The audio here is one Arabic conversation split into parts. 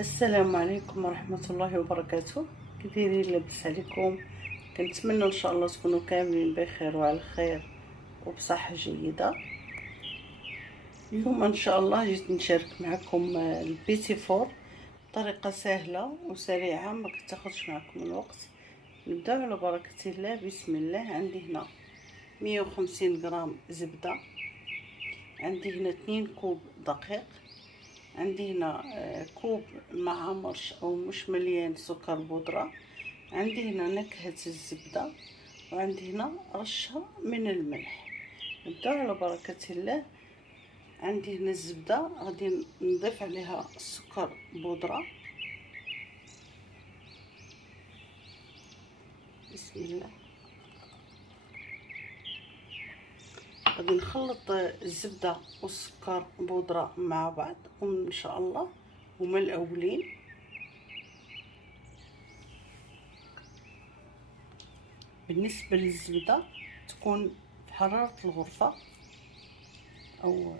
السلام عليكم ورحمة الله وبركاته. كديرين؟ لاباس عليكم؟ كنتمنى ان شاء الله تكونوا كاملين بخير وعلى خير وبصحة جيدة. اليوم ان شاء الله جيت نشارك معكم البيتي فور بطريقة سهلة وسريعة ما كتاخذش معكم الوقت. نبداو على بركة الله. بسم الله. عندي هنا 150 غرام زبدة، عندي هنا 2 كوب دقيق، عندي هنا كوب مع مرش او مش مليان سكر بودرة، عندي هنا نكهة الزبدة، وعندي هنا رشة من الملح. نبداو على بركة الله. عندي هنا الزبدة غادي نضيف عليها السكر بودرة. بسم الله. غادي نخلط الزبدة والسكر بودرة مع بعض وان شاء الله هما الاولين. بالنسبة للزبدة تكون في حرارة الغرفة او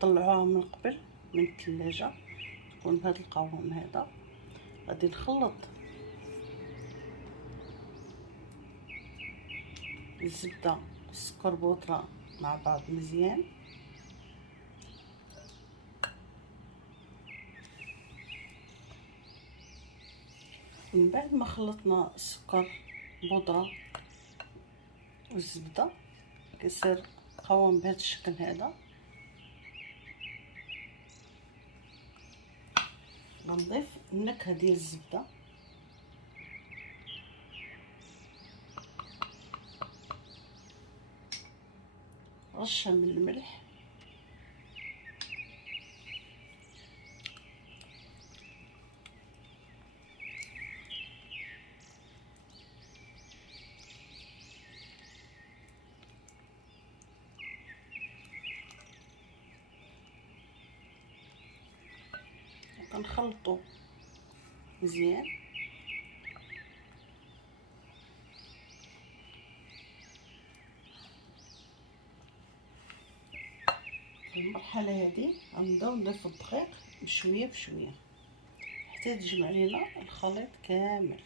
طلعوها من قبل من الثلاجة، تكون بهذا القوام هذا. غادي نخلط الزبدة والسكر بودرة مع بعض مزيان. من بعد ما خلطنا السكر بودرة والزبدة كيصير قوام بهذا الشكل هذا. غنضيف النكهة ديال الزبدة، رشة من الملح، كنخلطو مزيان. في المرحله هذه غنبداو نضيفو الدقيق بشويه بشويه حتى يتجمع لينا الخليط كامل.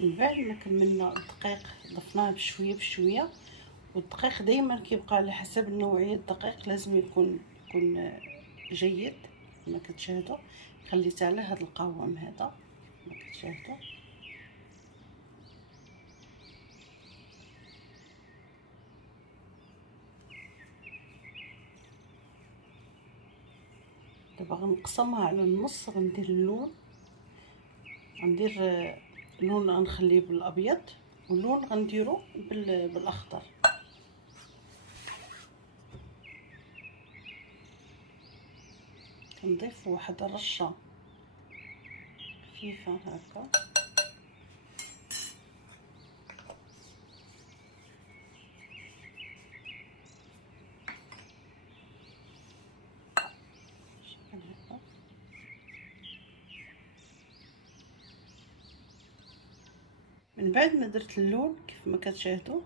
من بعد ما كملنا الدقيق ضفناه بشويه بشويه، والدقيق دائما كيبقى على حسب نوعيه الدقيق، لازم يكون جيد كما كتشاهدوا. خليت على هذا القوام هذا كما كتشاهدوا. دابا غنقسمها على النص. غندير اللون، غندير لون غنخليه بالابيض، واللون غنديرو بالاخضر. كنضيف واحد الرشه خفيفه هكا. من بعد ما درت اللون كيف ما كتشاهدوا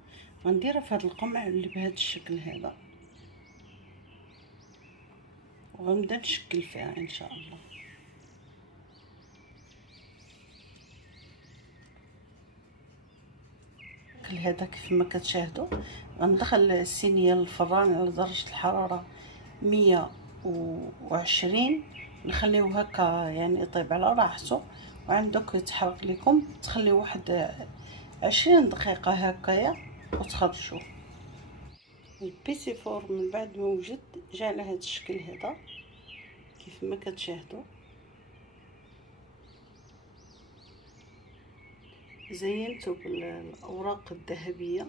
غنديرها في هذا القمع اللي بهذا الشكل هذا، وغنبدا نشكل فيها ان شاء الله. هذا كيف ما كتشاهدوا غندخل الصينيه للفران على درجه الحراره 120، نخليوه هكا يعني يطيب على راحته. وعندك يتحرق لكم تخليه واحد 20 دقيقه هكايا وتخرجوه. البيتي فور من بعد ما وجد جا على هذا الشكل هذا كيف ما كتشاهدوا. زينته بالاوراق الذهبيه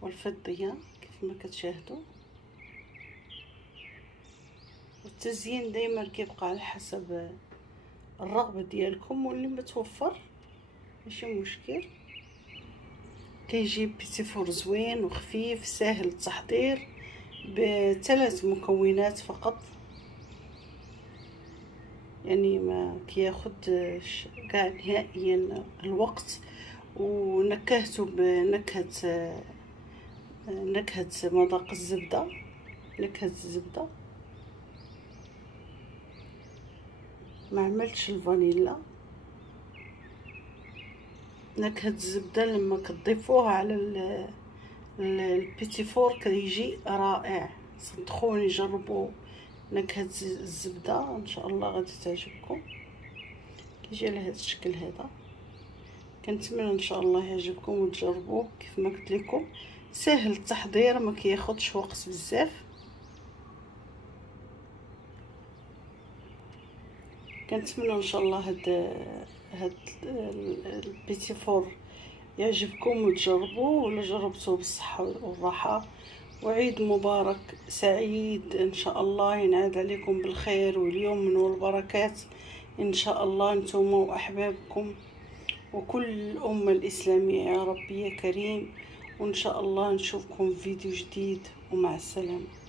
والفضيه كيف ما كتشاهدوا. والتزيين دائما كيبقى على حسب الرغبه ديالكم، واللي متوفر ماشي مشكل. كيجي بيتي فور زوين وخفيف سهل التحضير ب3 مكونات فقط. يعني ما كياخدش كاع نهائيا الوقت. ونكهته نكهة مذاق الزبدة، نكهة الزبدة. ما عملتش الفانيلا. نكهة الزبدة لما كتضيفوها على البيتي فور كيجي رائع. صدقوني جربوا نكهة الزبدة ان شاء الله غادي تعجبكم. كيجي على هذا الشكل هذا. كنتمنى ان شاء الله يعجبكم وتجربوه. كيف ما قلت لكم سهل التحضير، ما كياخدش وقت بزاف. كنتمنى ان شاء الله هاد البيتي فور يعجبكم وتجربوه، ولا جربتوه بالصحة والراحة. وعيد مبارك سعيد ان شاء الله، ينعاد عليكم بالخير واليوم من والبركات ان شاء الله، نتوما واحبابكم وكل الامه الاسلاميه يا ربي يا كريم. وان شاء الله نشوفكم في فيديو جديد، ومع السلامه.